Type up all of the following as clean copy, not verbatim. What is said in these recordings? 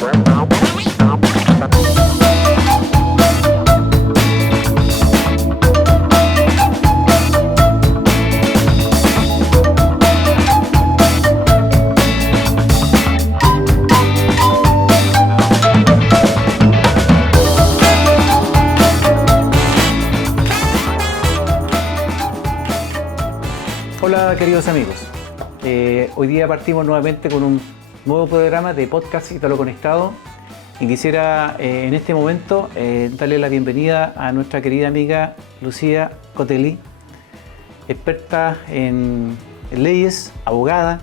Hola queridos amigos, hoy día partimos nuevamente con un nuevo programa de podcast Ítalo Conectado y quisiera en este momento darle la bienvenida a nuestra querida amiga Lucía Cotelli, experta en leyes, abogada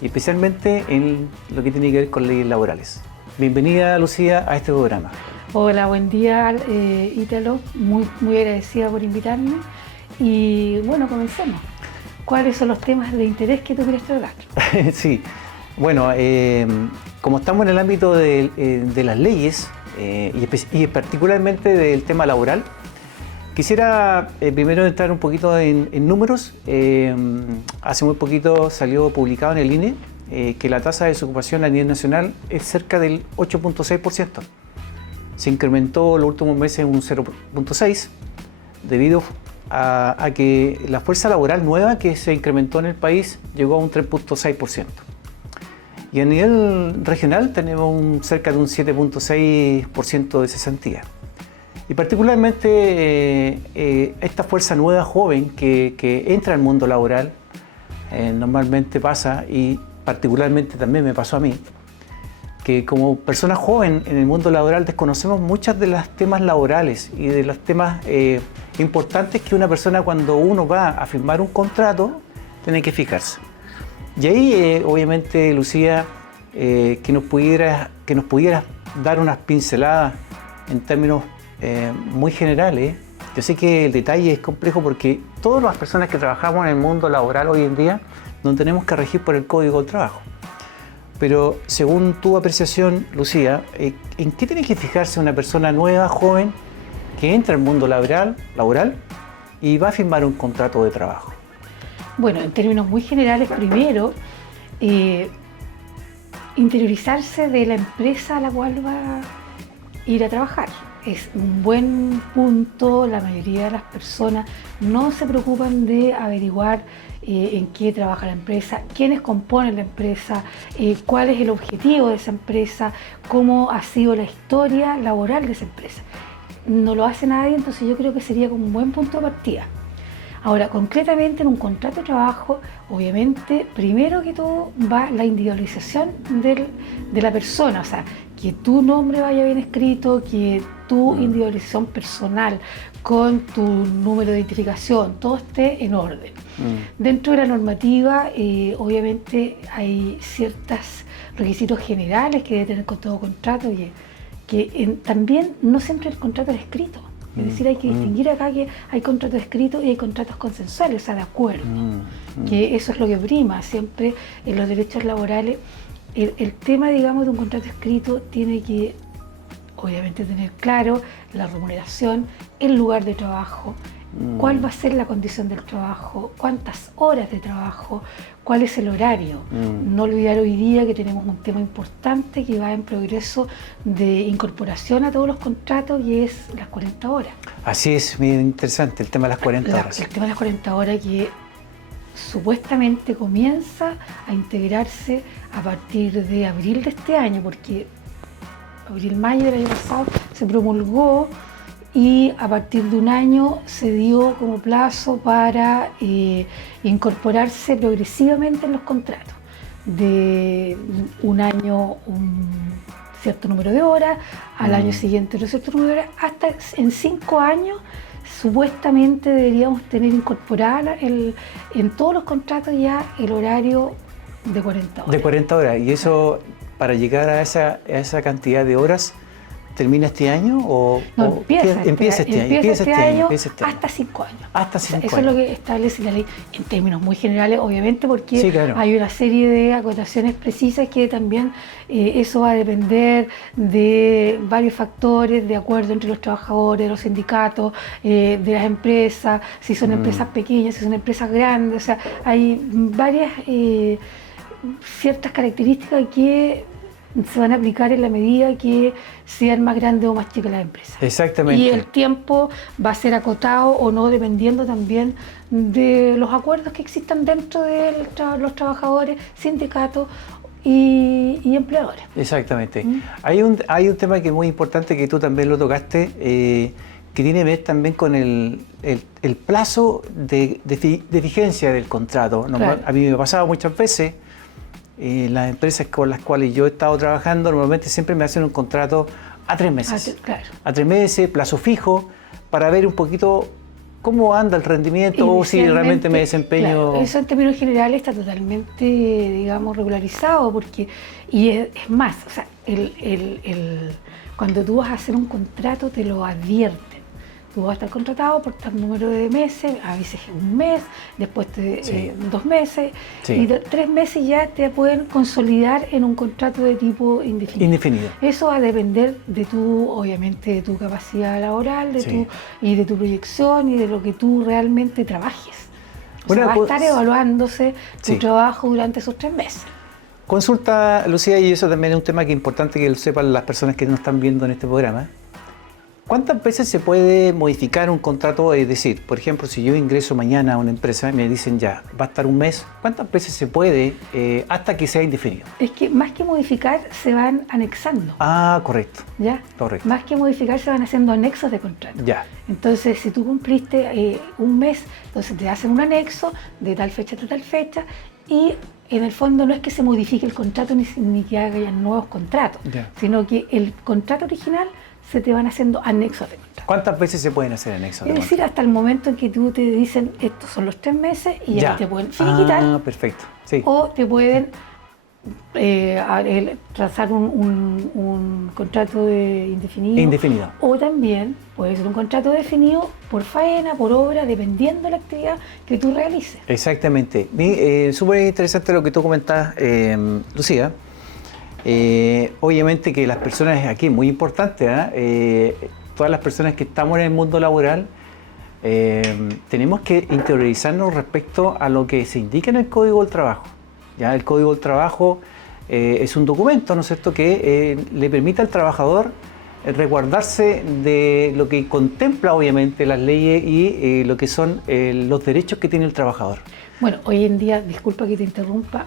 y especialmente en lo que tiene que ver con leyes laborales. Bienvenida Lucía a este programa. Hola, buen día Ítalo, muy agradecida por invitarme y bueno, comencemos. ¿Cuáles son los temas de interés que tú quieres tratar? Sí, bueno, como estamos en el ámbito de las leyes y particularmente del tema laboral, quisiera primero entrar un poquito en números. Hace muy poquito salió publicado en el INE que la tasa de desocupación a nivel nacional es cerca del 8.6%. Se incrementó los últimos meses un 0.6% debido a que la fuerza laboral nueva que se incrementó en el país llegó a un 3.6%. Y a nivel regional tenemos cerca de un 7.6% de cesantía. Y particularmente esta fuerza nueva joven que entra al mundo laboral normalmente pasa, y particularmente también me pasó a mí, que como persona joven en el mundo laboral desconocemos muchos de los temas laborales y de los temas importantes que una persona cuando uno va a firmar un contrato tiene que fijarse. Y ahí obviamente Lucía, que nos pudiera dar unas pinceladas en términos muy generales. Yo sé que el detalle es complejo porque todas las personas que trabajamos en el mundo laboral hoy en día nos tenemos que regir por el Código del Trabajo. Pero según tu apreciación, Lucía, ¿en qué tiene que fijarse una persona nueva, joven, que entra al mundo laboral y va a firmar un contrato de trabajo? Bueno, en términos muy generales, primero, interiorizarse de la empresa a la cual va a ir a trabajar. Es un buen punto. La mayoría de las personas no se preocupan de averiguar en qué trabaja la empresa, quiénes componen la empresa, cuál es el objetivo de esa empresa, cómo ha sido la historia laboral de esa empresa. No lo hace nadie, entonces yo creo que sería como un buen punto de partida. Ahora, concretamente en un contrato de trabajo, obviamente, primero que todo va la individualización de la persona, o sea, que tu nombre vaya bien escrito, que tu individualización personal con tu número de identificación, todo esté en orden. Dentro de la normativa, obviamente hay ciertos requisitos generales que debe tener con todo contrato, que también no siempre el contrato es escrito. Es decir, hay que distinguir acá que hay contratos escritos y hay contratos consensuales, o sea, de acuerdo. Que eso es lo que prima siempre en los derechos laborales. El tema, digamos, de un contrato escrito tiene que, obviamente, tener claro la remuneración, el lugar de trabajo, cuál va a ser la condición del trabajo, cuántas horas de trabajo, cuál es el horario. No olvidar hoy día que tenemos un tema importante que va en progreso de incorporación a todos los contratos y es las 40 horas. Así es, muy interesante el tema de las 40 horas. El tema de las 40 horas que supuestamente comienza a integrarse a partir de abril de este año, porque abril-mayo del año pasado se promulgó y a partir de un año se dio como plazo para incorporarse progresivamente en los contratos. De un año un cierto número de horas, al año siguiente otro cierto número de horas, hasta en 5 años supuestamente deberíamos tener incorporada en todos los contratos ya el horario de 40 horas. De 40 horas, y eso para llegar a esa cantidad de horas, ¿termina este año empieza este año hasta 5 años? Hasta 5 años. Eso es lo que establece la ley en términos muy generales, obviamente, porque sí, claro, hay una serie de acotaciones precisas que también eso va a depender de varios factores, de acuerdo entre los trabajadores, los sindicatos, de las empresas, si son empresas pequeñas, si son empresas grandes, o sea, hay varias ciertas características que se van a aplicar en la medida que sean más grandes o más chicas las empresas. Exactamente. Y el tiempo va a ser acotado o no, dependiendo también de los acuerdos que existan dentro de los trabajadores, sindicatos y empleadores. Exactamente. Hay un tema que es muy importante, que tú también lo tocaste, que tiene que ver también con el plazo de vigencia del contrato. Claro. A mí me ha pasado muchas veces, las empresas con las cuales yo he estado trabajando normalmente siempre me hacen un contrato a 3 meses. Claro. A 3 meses, plazo fijo, para ver un poquito cómo anda el rendimiento o si realmente me desempeño. Claro, eso en términos generales está totalmente, digamos, regularizado, porque, y es más, o sea, cuando tú vas a hacer un contrato te lo advierten. Tú vas a estar contratado por tal número de meses, a veces un mes, después 2 meses, y 3 meses ya te pueden consolidar en un contrato de tipo indefinido. Eso va a depender de obviamente, de tu capacidad laboral, y de tu proyección y de lo que tú realmente trabajes. O sea, va a estar evaluándose tu trabajo durante esos 3 meses. Consulta, Lucía, y eso también es un tema que es importante que lo sepan las personas que nos están viendo en este programa. ¿Cuántas veces se puede modificar un contrato? Es decir, por ejemplo, si yo ingreso mañana a una empresa y me dicen ya, va a estar un mes, ¿cuántas veces se puede hasta que sea indefinido? Es que más que modificar, se van anexando. Ah, correcto. ¿Ya? Correcto. Más que modificar, se van haciendo anexos de contrato. Ya. Entonces, si tú cumpliste un mes, entonces te hacen un anexo de tal fecha a tal fecha, y en el fondo no es que se modifique el contrato ni que hagan nuevos contratos, sino que el contrato original se te van haciendo anexos de contrato. ¿Cuántas veces se pueden hacer anexos de contrato? Es decir, hasta el momento en que tú te dicen estos son los 3 meses y ya te pueden finiquitar. Ah, perfecto. Sí. O te pueden trazar un contrato indefinido. O también puede ser un contrato definido por faena, por obra, dependiendo de la actividad que tú realices. Exactamente. Súper interesante lo que tú comentas, Lucía. Obviamente que las personas aquí, muy importante, todas las personas que estamos en el mundo laboral, tenemos que interiorizarnos respecto a lo que se indica en el Código del Trabajo. ¿Ya? El Código del Trabajo es un documento, ¿no es cierto?, que le permite al trabajador resguardarse de lo que contempla obviamente las leyes y lo que son los derechos que tiene el trabajador. Bueno, hoy en día, disculpa que te interrumpa,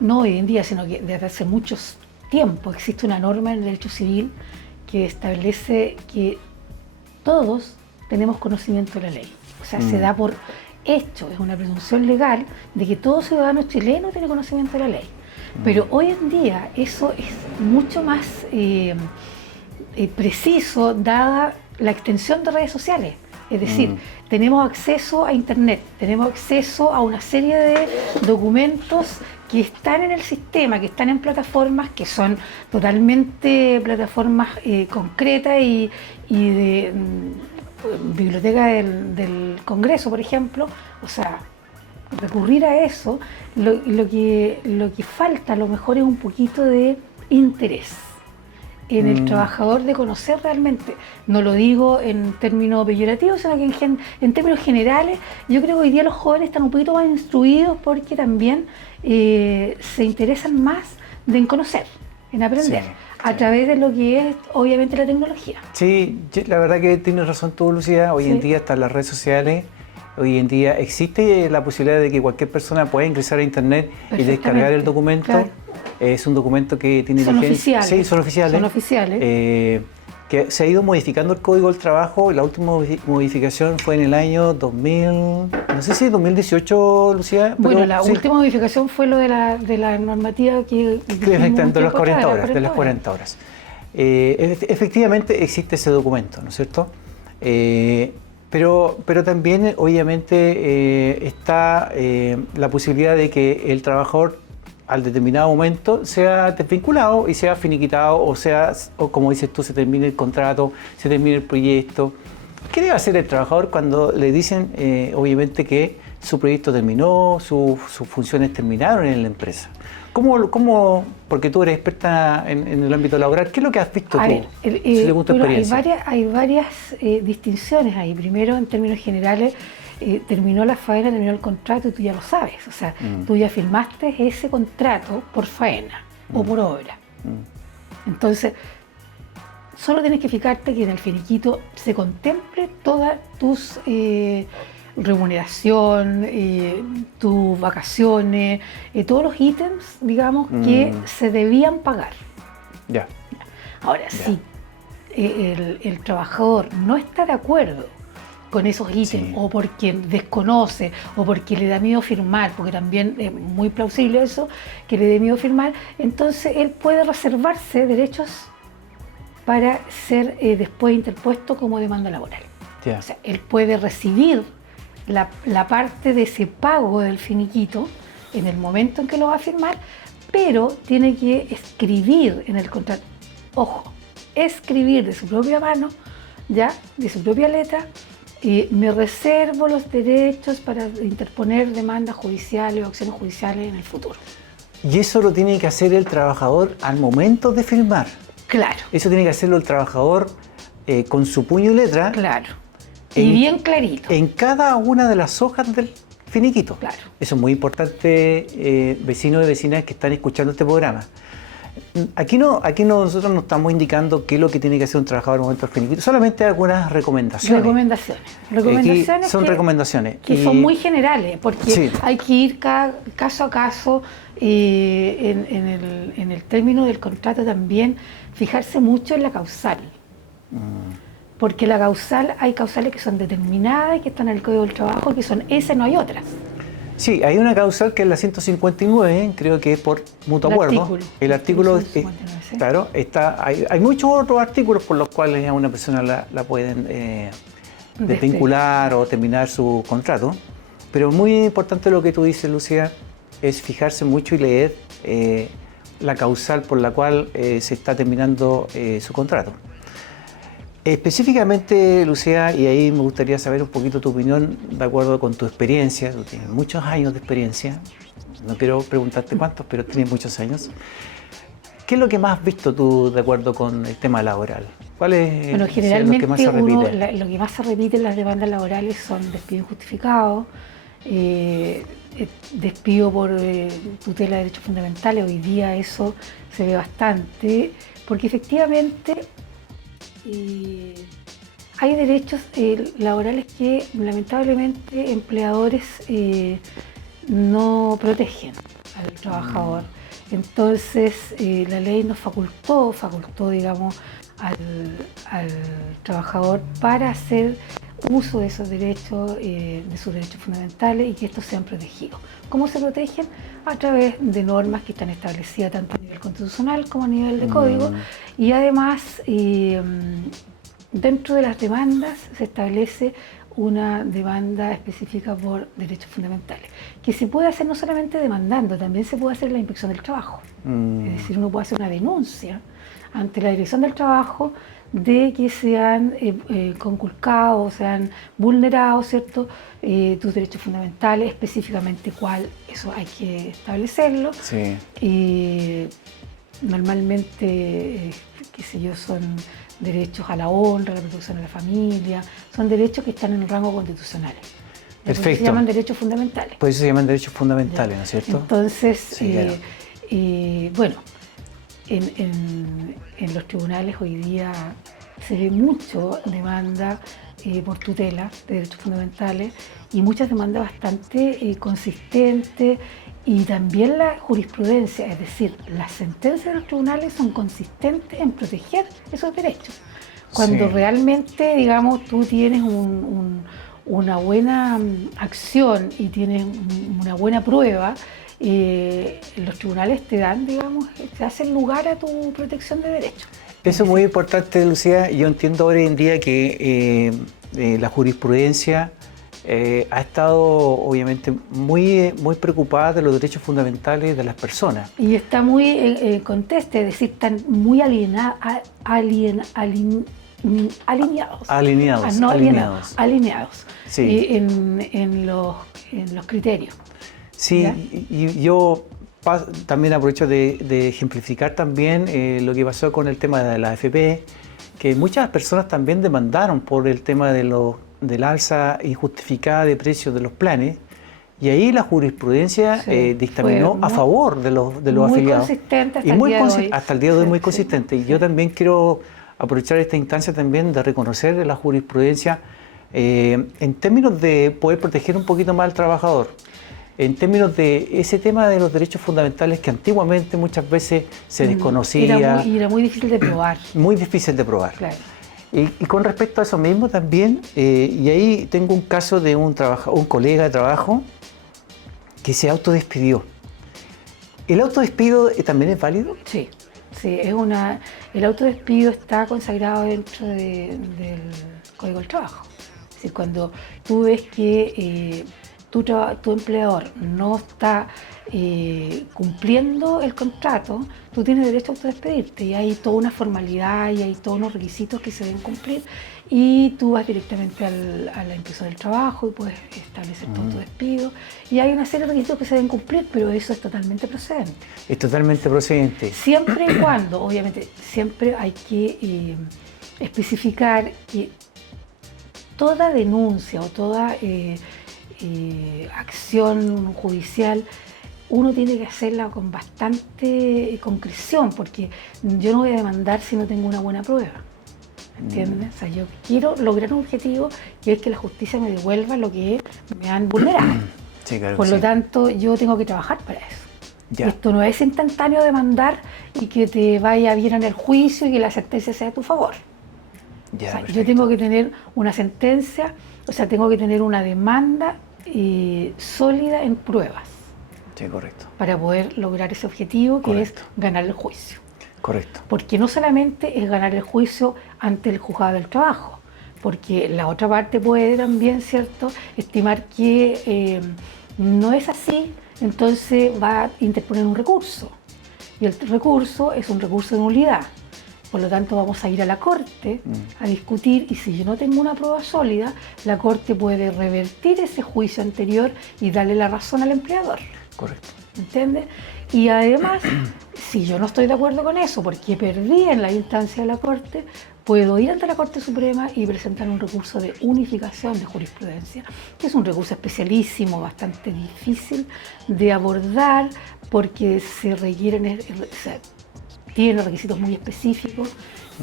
no hoy en día, sino que desde hace mucho tiempo existe una norma en el derecho civil que establece que todos tenemos conocimiento de la ley. O sea, se da por hecho, es una presunción legal de que todo ciudadano chileno tiene conocimiento de la ley. Pero hoy en día eso es mucho más preciso, dada la extensión de redes sociales. Es decir, tenemos acceso a Internet, tenemos acceso a una serie de documentos que están en el sistema, que están en plataformas que son totalmente plataformas concretas y de biblioteca del Congreso, por ejemplo. O sea, recurrir a eso, lo que falta a lo mejor es un poquito de interés en el trabajador de conocer realmente. No lo digo en términos peyorativos, sino que en términos generales. Yo creo que hoy día los jóvenes están un poquito más instruidos porque también se interesan más en conocer, en aprender, a través de lo que es obviamente la tecnología. Sí, la verdad que tienes razón tú, Lucía. Hoy en día están las redes sociales. Hoy en día existe la posibilidad de que cualquier persona pueda ingresar a Internet y descargar el documento. Claro. Es un documento que tiene vigencia. Sí, son oficiales. Son oficiales. Que se ha ido modificando el Código del Trabajo. La última modificación fue en el año 2000, no sé si 2018, Lucía. Bueno, la última modificación fue lo de la normativa que de las 40 horas. De las 40 horas. Efectivamente existe ese documento, ¿no es cierto? Pero también, obviamente, está la posibilidad de que el trabajador, al determinado momento, sea desvinculado y sea finiquitado, o como dices tú, se termine el contrato, se termine el proyecto. ¿Qué debe hacer el trabajador cuando le dicen, obviamente, que su proyecto terminó, sus funciones terminaron en la empresa? ¿Cómo, porque tú eres experta en el ámbito laboral, qué es lo que has visto tú, según tu experiencia? Hay varias distinciones ahí. Primero, en términos generales, terminó la faena, terminó el contrato y tú ya lo sabes. O sea, tú ya firmaste ese contrato por faena. o por obra. Entonces, solo tienes que fijarte que en el finiquito se contemple todas tus remuneración, tus vacaciones, todos los ítems, digamos, que se debían pagar. Ya. Ahora, si el trabajador no está de acuerdo con esos ítems, o porque desconoce, o porque le da miedo firmar, porque también es muy plausible eso, que le dé miedo firmar, entonces él puede reservarse derechos para ser después interpuesto como demanda laboral. Yeah. O sea, él puede recibir la parte de ese pago del finiquito en el momento en que lo va a firmar, pero tiene que escribir en el contrato, ojo, escribir de su propia mano, ya, de su propia letra, me reservo los derechos para interponer demandas judiciales o acciones judiciales en el futuro. Y eso lo tiene que hacer el trabajador al momento de firmar. Claro. Eso tiene que hacerlo el trabajador con su puño y letra. Claro. Y bien clarito. En cada una de las hojas del finiquito. Claro. Eso es muy importante, vecinos y vecinas que están escuchando este programa. Aquí nosotros no estamos indicando qué es lo que tiene que hacer un trabajador al momento del finiquito, solamente algunas recomendaciones. Recomendaciones son recomendaciones. Que son muy generales, porque hay que ir caso a caso, en el término del contrato también, fijarse mucho en la causal. Porque la causal, hay causales que son determinadas y que están en el Código del Trabajo, que son esas, no hay otras. Sí, hay una causal que es la 159, creo que es por mutuo acuerdo. El artículo, claro, hay muchos otros artículos por los cuales a una persona la pueden desvincular o terminar su contrato. Pero muy importante lo que tú dices, Lucía, es fijarse mucho y leer la causal por la cual se está terminando su contrato. Específicamente, Lucía, y ahí me gustaría saber un poquito tu opinión, de acuerdo con tu experiencia, tú tienes muchos años de experiencia, no quiero preguntarte cuántos, pero tienes muchos años. ¿Qué es lo que más has visto tú de acuerdo con el tema laboral? ¿Cuál es lo que más se repite? Lo que más se repite en las demandas laborales son despidos injustificados, despido por tutela de derechos fundamentales. Hoy día eso se ve bastante, porque efectivamente hay derechos laborales que lamentablemente empleadores no protegen al trabajador. Entonces la ley nos facultó, digamos, al trabajador para hacer uso de esos derechos, de sus derechos fundamentales, y que estos sean protegidos. ¿Cómo se protegen? A través de normas que están establecidas tanto a nivel constitucional como a nivel de código, y además dentro de las demandas se establece una demanda específica por derechos fundamentales, que se puede hacer no solamente demandando, también se puede hacer en la inspección del trabajo. Es decir, uno puede hacer una denuncia ante la Dirección del Trabajo de que se han conculcado o se han vulnerado, ¿cierto?, tus derechos fundamentales, específicamente cuál, eso hay que establecerlo. Sí. Normalmente, qué sé yo, son derechos a la honra, a la protección de la familia, son derechos que están en el rango constitucional. Perfecto. Se llaman derechos fundamentales. Por eso se llaman derechos fundamentales, ¿no es cierto? Entonces, sí, claro. Bueno, en los tribunales hoy día se ve mucho demanda por tutela de derechos fundamentales, y muchas demandas bastante consistentes, y también la jurisprudencia, es decir, las sentencias de los tribunales son consistentes en proteger esos derechos. Cuando realmente, digamos, tú tienes una buena acción y tienes una buena prueba, los tribunales te dan, digamos, te hacen lugar a tu protección de derechos. Eso es muy importante, Lucía. Yo entiendo hoy en día que la jurisprudencia ha estado obviamente muy preocupada de los derechos fundamentales de las personas. Y está muy conteste, es decir, están muy alineados. Sí. En los criterios. Sí, y yo también aprovecho de ejemplificar también lo que pasó con el tema de la AFP, que muchas personas también demandaron por el tema del alza injustificada de precios de los planes, Y ahí la jurisprudencia dictaminó a favor de los afiliados. Consistente hasta y muy consistente hasta el día de hoy muy consistente. Y yo también quiero aprovechar esta instancia también de reconocer la jurisprudencia en términos de poder proteger un poquito más al trabajador. En términos de ese tema de los derechos fundamentales que antiguamente muchas veces se desconocía. Era muy difícil de probar. Muy difícil de probar. Claro. Y con respecto a eso mismo también, y ahí tengo un caso de un colega de trabajo que se autodespidió. ¿El autodespido también es válido? Sí, el autodespido está consagrado dentro del Código del Trabajo. Es decir, cuando tú ves que tu empleador no está cumpliendo el contrato, tú tienes derecho a autodespedirte y hay toda una formalidad y hay todos unos requisitos que se deben cumplir y tú vas directamente a la empresa del trabajo y puedes establecer tu autodespido y hay una serie de requisitos que se deben cumplir, pero eso es totalmente procedente. Es totalmente procedente. Siempre y cuando, obviamente, siempre hay que especificar que toda denuncia o toda acción judicial uno tiene que hacerla con bastante concreción, porque yo no voy a demandar si no tengo una buena prueba, ¿entiendes? O sea, yo quiero lograr un objetivo que es que la justicia me devuelva lo que me han vulnerado. Sí, claro. Por lo tanto, yo tengo que trabajar para eso. Ya. Esto no es instantáneo demandar y que te vaya bien en el juicio y que la sentencia sea a tu favor. Ya, o sea, yo tengo que tener una sentencia, o sea, tengo que tener una demanda sólida en pruebas. Sí, correcto. Para poder lograr ese objetivo que Correcto. es ganar el juicio. Correcto. Porque no solamente es ganar el juicio ante el juzgado del trabajo, porque la otra parte puede también, ¿cierto?, estimar que no es así, entonces va a interponer un recurso. Y el recurso es un recurso de nulidad. Por lo tanto, vamos a ir a la Corte a discutir y si yo no tengo una prueba sólida, la Corte puede revertir ese juicio anterior y darle la razón al empleador. Correcto. ¿Entiendes? Y además, si yo no estoy de acuerdo con eso, porque perdí en la instancia de la Corte, puedo ir ante la Corte Suprema y presentar un recurso de unificación de jurisprudencia, que es un recurso especialísimo, bastante difícil de abordar, porque se requieren, tiene requisitos muy específicos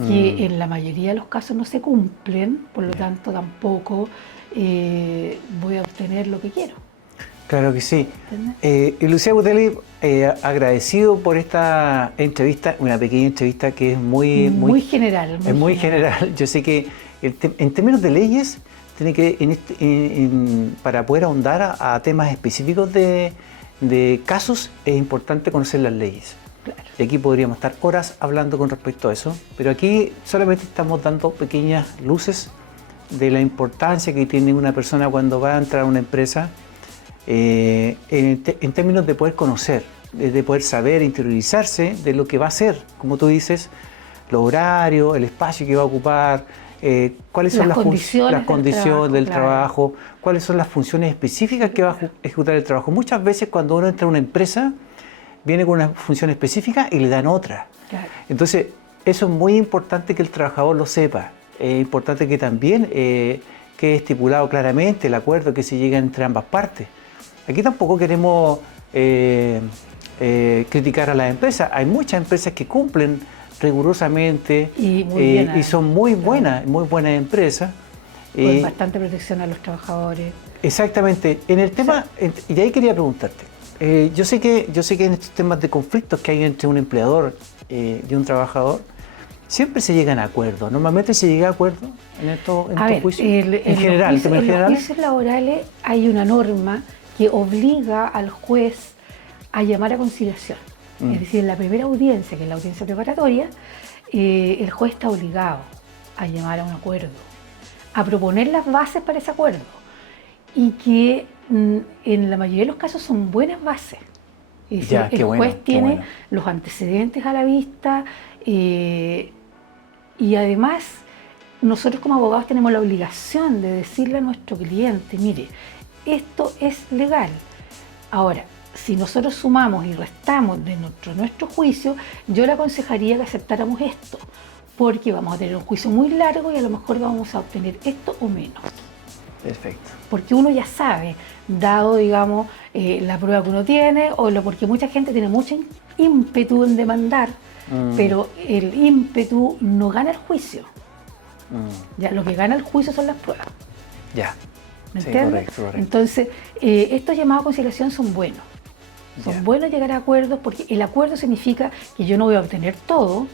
que en la mayoría de los casos no se cumplen, por lo tanto tampoco voy a obtener lo que quiero. Claro que sí. Lucía Butelli, agradecido por esta entrevista, una pequeña entrevista que es muy general. Es muy general. Yo sé que en términos de leyes, tiene que para poder ahondar a temas específicos de casos, es importante conocer las leyes. Claro. Y aquí podríamos estar horas hablando con respecto a eso, pero aquí solamente estamos dando pequeñas luces de la importancia que tiene una persona cuando va a entrar a una empresa, en términos de poder conocer, de poder saber, interiorizarse de lo que va a hacer, como tú dices, los horarios, el espacio que va a ocupar, cuáles son las condiciones del trabajo, cuáles son las funciones específicas que va a ejecutar el trabajo. Muchas veces cuando uno entra a una empresa, viene con una función específica y le dan otra. Claro. Entonces, eso es muy importante que el trabajador lo sepa. Es importante que también quede estipulado claramente el acuerdo que se llega entre ambas partes. Aquí tampoco queremos criticar a las empresas. Hay muchas empresas que cumplen rigurosamente y son muy buenas empresas. Con bastante protección a los trabajadores. Exactamente. En el tema, y ahí quería preguntarte, yo sé que en estos temas de conflictos que hay entre un empleador y un trabajador, siempre se llegan a acuerdos. Normalmente se llega a acuerdos en estos juicios. En general, en los juicios laborales hay una norma que obliga al juez a llamar a conciliación. Es decir, en la primera audiencia, que es la audiencia preparatoria, el juez está obligado a llamar a un acuerdo, a proponer las bases para ese acuerdo, y que en la mayoría de los casos son buenas bases. Es decir, el juez tiene los antecedentes a la vista y además nosotros como abogados tenemos la obligación de decirle a nuestro cliente, mire, esto es legal. Ahora, si nosotros sumamos y restamos de nuestro juicio, yo le aconsejaría que aceptáramos esto, porque vamos a tener un juicio muy largo y a lo mejor vamos a obtener esto o menos. Perfecto. Porque uno ya sabe, dado, digamos, la prueba que uno tiene, porque mucha gente tiene mucho ímpetu en demandar, pero el ímpetu no gana el juicio. Ya, lo que gana el juicio son las pruebas. Ya. ¿Me Sí, entiendes? correcto. Entonces, estos llamados a conciliación son buenos. Son buenos llegar a acuerdos porque el acuerdo significa que yo no voy a obtener todo,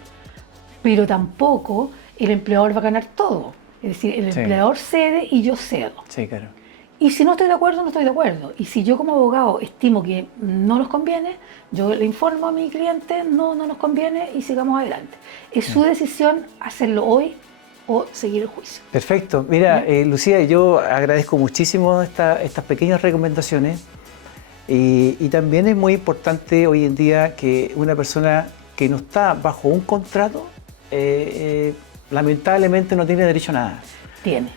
pero tampoco el empleador va a ganar todo. Es decir, el empleador cede y yo cedo. Sí, claro. Y si no estoy de acuerdo, no estoy de acuerdo. Y si yo como abogado estimo que no nos conviene, yo le informo a mi cliente, no nos conviene y sigamos adelante. Es su decisión hacerlo hoy o seguir el juicio. Perfecto. Mira, Lucía, yo agradezco muchísimo estas pequeñas recomendaciones y también es muy importante hoy en día que una persona que no está bajo un contrato, lamentablemente no tiene derecho a nada. Tiene.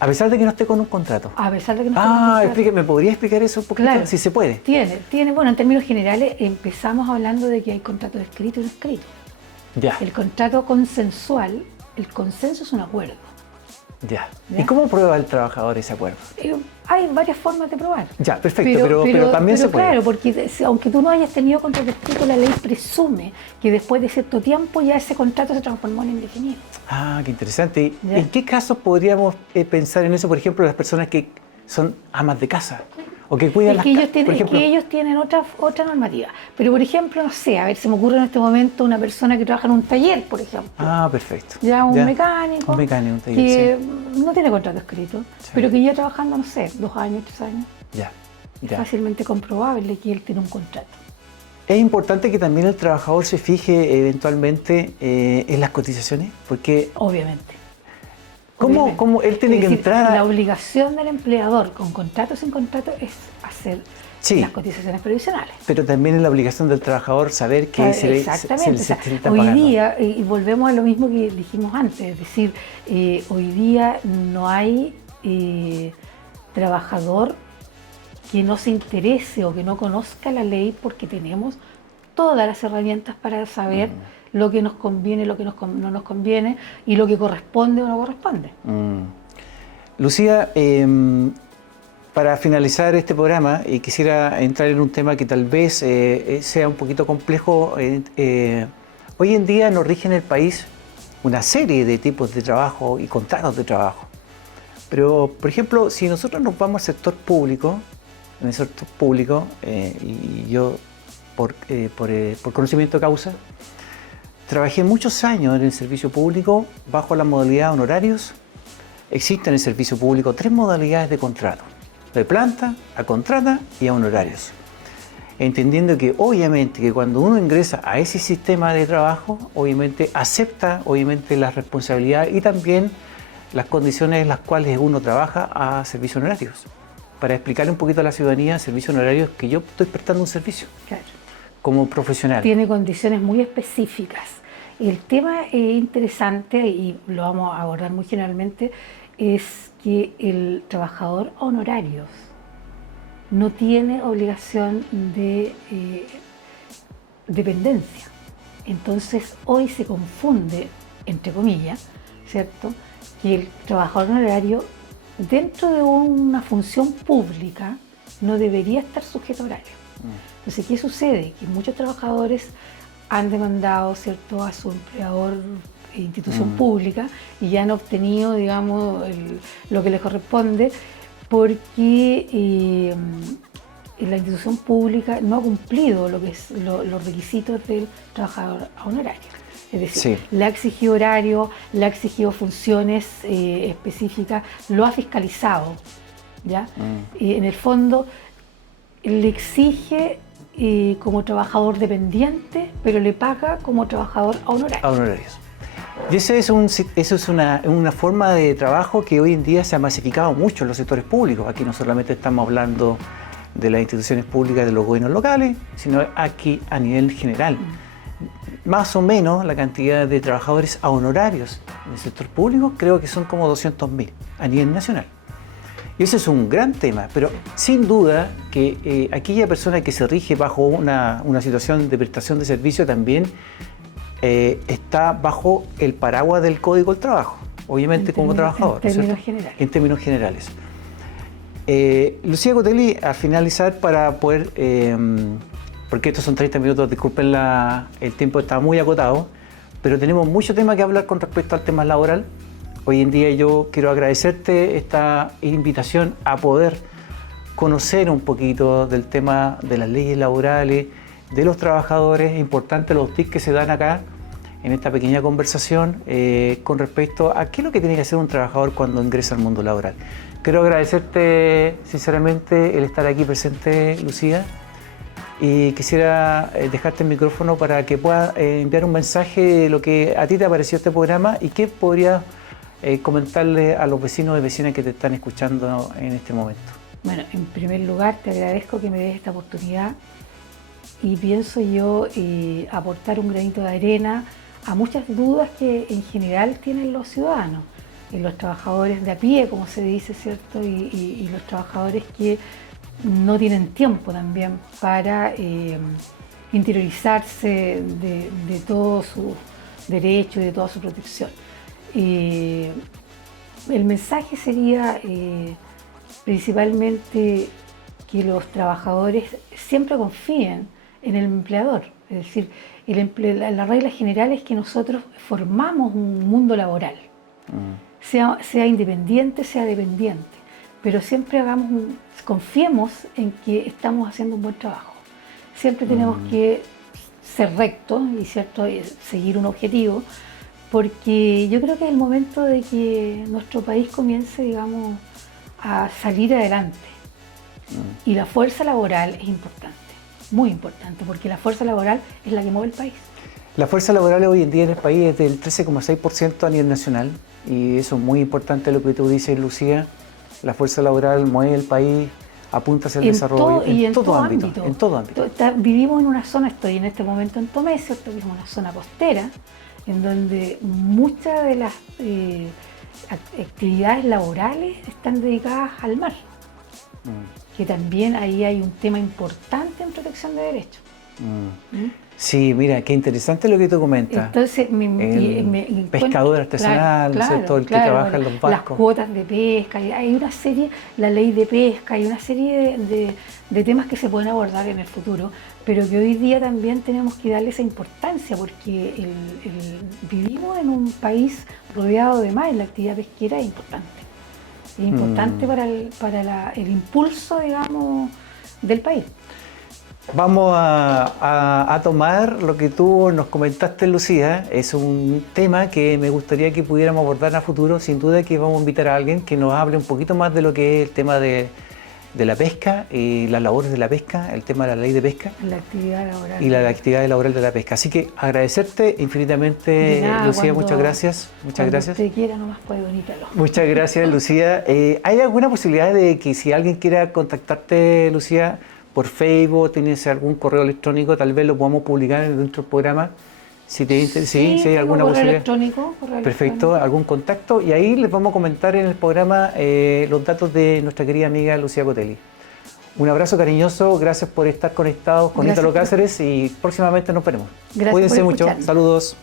A pesar de que no esté con un contrato. A pesar de que no esté con un contrato. ¿me podría explicar eso un poquito? Claro, Si se puede. Tiene. Bueno, en términos generales empezamos hablando de que hay contratos escritos y no escritos. Ya. El contrato consensual, el consenso es un acuerdo. Ya. ¿Y cómo prueba el trabajador ese acuerdo? Hay varias formas de probar. Ya, perfecto, pero también se puede. Claro, porque aunque tú no hayas tenido contrato escrito, la ley presume que después de cierto tiempo ya ese contrato se transformó en indefinido. Ah, qué interesante. ¿Ya? ¿En qué casos podríamos pensar en eso, por ejemplo, las personas que son amas de casa o que cuidan las casas? Es que ellos tienen otra normativa. Pero, por ejemplo, no sé, a ver, se me ocurre en este momento una persona que trabaja en un taller, por ejemplo. Ah, perfecto. Ya un mecánico. Un mecánico, un taller, que no tiene contrato escrito, pero que lleva trabajando, no sé, 2 años, 3 años. Ya. Es fácilmente comprobable que él tiene un contrato. Es importante que también el trabajador se fije eventualmente en las cotizaciones, porque... Obviamente. ¿Cómo él tiene que entrar a...? La obligación del empleador, con contrato o sin contrato, es hacer las cotizaciones previsionales. Pero también es la obligación del trabajador saber que se le está hoy pagando. día, y volvemos a lo mismo que dijimos antes, es decir, hoy día no hay trabajador que no se interese o que no conozca la ley, porque tenemos todas las herramientas para saber lo que nos conviene, lo que no nos conviene y lo que corresponde o no corresponde. Lucía, para finalizar este programa, quisiera entrar en un tema que tal vez sea un poquito complejo. Hoy en día nos rige en el país una serie de tipos de trabajo y contratos de trabajo. Pero, por ejemplo, si nosotros nos vamos al sector público, en el sector público, y yo por conocimiento de causa, trabajé muchos años en el servicio público bajo la modalidad de honorarios. Existen en el servicio público 3 modalidades de contrato: de planta, a contrata y a honorarios. Entendiendo que obviamente que cuando uno ingresa a ese sistema de trabajo, obviamente acepta las responsabilidades y también las condiciones en las cuales uno trabaja a servicios honorarios. Para explicarle un poquito a la ciudadanía, servicios honorarios que yo estoy prestando un servicio. Claro. Como profesional. Tiene condiciones muy específicas. El tema interesante, y lo vamos a abordar muy generalmente, es que el trabajador a honorarios no tiene obligación de dependencia. Entonces hoy se confunde, entre comillas, ¿cierto?, que el trabajador honorario dentro de una función pública no debería estar sujeto a horario. Entonces, ¿qué sucede? Que muchos trabajadores han demandado, ¿cierto?, a su empleador, institución pública, y ya han obtenido, digamos, lo que les corresponde, porque la institución pública no ha cumplido los requisitos del trabajador a honorario. Es decir, le ha exigido horario, le ha exigido funciones específicas, lo ha fiscalizado, ¿ya? En el fondo, le exige como trabajador dependiente, pero le paga como trabajador a honorarios. A honorarios. Y eso es una forma de trabajo que hoy en día se ha masificado mucho en los sectores públicos. Aquí no solamente estamos hablando de las instituciones públicas de los gobiernos locales, sino aquí a nivel general. Más o menos la cantidad de trabajadores a honorarios en el sector público creo que son como 200.000 a nivel nacional. Y ese es un gran tema, pero sin duda que aquella persona que se rige bajo una situación de prestación de servicio también está bajo el paraguas del Código del Trabajo, obviamente como trabajador. En términos generales. En términos generales. Lucía Cotelli, al finalizar, para poder, porque estos son 30 minutos, disculpen, el tiempo está muy acotado, pero tenemos mucho tema que hablar con respecto al tema laboral. Hoy en día yo quiero agradecerte esta invitación a poder conocer un poquito del tema de las leyes laborales, de los trabajadores. Es importante los tips que se dan acá en esta pequeña conversación con respecto a qué es lo que tiene que hacer un trabajador cuando ingresa al mundo laboral. Quiero agradecerte sinceramente el estar aquí presente, Lucía, y quisiera dejarte el micrófono para que puedas enviar un mensaje de lo que a ti te ha parecido este programa y qué podrías comentarle a los vecinos y vecinas que te están escuchando en este momento. Bueno, en primer lugar te agradezco que me des esta oportunidad y pienso yo aportar un granito de arena a muchas dudas que en general tienen los ciudadanos, y los trabajadores de a pie, como se dice, ¿cierto? Y los trabajadores que no tienen tiempo también para interiorizarse de todos sus derechos y de toda su protección. El mensaje sería principalmente que los trabajadores siempre confíen en el empleador. Es decir, la regla general es que nosotros formamos un mundo laboral, sea independiente, sea dependiente, pero siempre confiemos en que estamos haciendo un buen trabajo. Siempre tenemos que ser rectos y seguir un objetivo, porque yo creo que es el momento de que nuestro país comience, digamos, a salir adelante. Y la fuerza laboral es importante, muy importante, porque la fuerza laboral es la que mueve el país. La fuerza laboral hoy en día en el país es del 13,6% a nivel nacional, y eso es muy importante lo que tú dices, Lucía. La fuerza laboral mueve el país, apunta hacia el desarrollo en todo ámbito. En todo ámbito. Vivimos en una zona, estoy en este momento en Tomé, ¿cierto? Que es una zona costera, en donde muchas de las actividades laborales están dedicadas al mar, que también ahí hay un tema importante en protección de derechos. Sí, mira, qué interesante lo que tú comentas. Entonces, el pescador artesanal, ¿cierto? El que trabaja en los barcos. Las cuotas de pesca, hay una serie, la ley de pesca, hay una serie de temas que se pueden abordar en el futuro, pero que hoy día también tenemos que darle esa importancia, porque vivimos en un país rodeado de mar y la actividad pesquera es importante. Es importante para el impulso, digamos, del país. Vamos a tomar lo que tú nos comentaste, Lucía. Es un tema que me gustaría que pudiéramos abordar a futuro. Sin duda que vamos a invitar a alguien que nos hable un poquito más de lo que es el tema de la pesca y las labores de la pesca, el tema de la ley de pesca. La actividad laboral. Y la actividad laboral de la pesca. Así que agradecerte infinitamente, nada, Lucía, muchas gracias. Muchas gracias. Cuando usted quiera, nomás puede bonítalo. Muchas gracias, Lucía. ¿Hay alguna posibilidad de que si alguien quiera contactarte, Lucía, por Facebook, tienes algún correo electrónico, tal vez lo podamos publicar dentro del programa? Si te interesa, sí, si hay alguna posibilidad. Correo Perfecto, electrónico. algún contacto, y ahí les vamos a comentar en el programa los datos de nuestra querida amiga Lucía Cotelli. Un abrazo cariñoso, gracias por estar conectados con Ítalo Cáceres y próximamente nos veremos. Gracias. Cuídense por mucho, escucharnos. saludos.